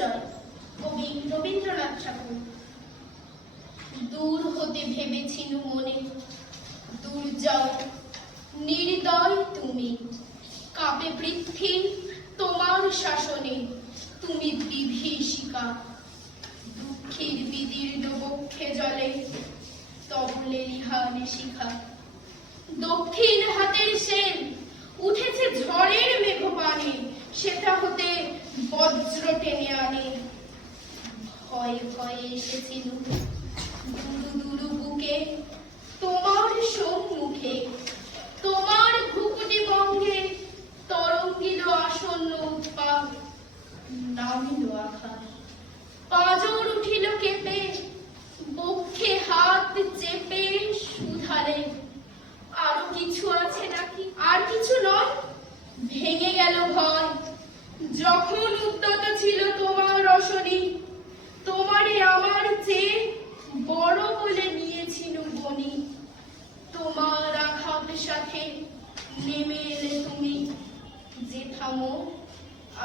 জয়। কবি রবীন্দ্রনাথ ঠাকুর। দূর হতে ভেবেছিনু মনে, দুর্জয় নির্দয় তুমি, কাঁপে পৃথ্বী তোমার শাসনে, তুমি বিভীষিকা। দুঃখীর বিদীর্ণ বক্ষে জলে তব লেলিহান শিখা। দক্ষিণ হাতের সেন উঠেছে ঝড়ের মেঘপানে, সেটা হতে বজ্র টেনে আনে। ভয়ে ভয়ে এসেছিল দুরু দুরু বুকে তোমার সম্মুখে, তোমার ভ্রুকুটি বঙ্গে তরঙ্গিল আসন্ন উৎপাত, নামিল আঘাত। পাঁজর উঠিল কেঁপে, বক্ষে হাত চেপে শুধালে, আরো কিছু আছে নাকি? আর কিছু নয়, ভেঙে গেল ভয়। যখন উদ্যত ছিল তোমার রসনী, তোমারে আমার চেয়ে বড় বলে নিয়েছিল বনি। তোমার আঘাত সাথে নেমে এলে তুমি, যে থামো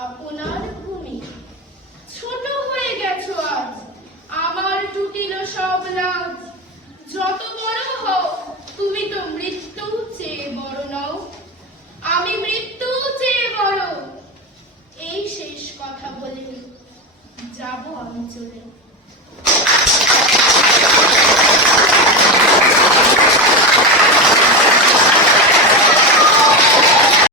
আপনার ভূমি। ছোট হয়ে গেছো আজ, আমার টুটিল সব লাজ। যত বড় হও, তুমি তো মৃত্যু চেয়ে বড় নও, আমি মৃত্যু চেয়ে বড়। এই শেষ কথা বলে যাব আমি চলে।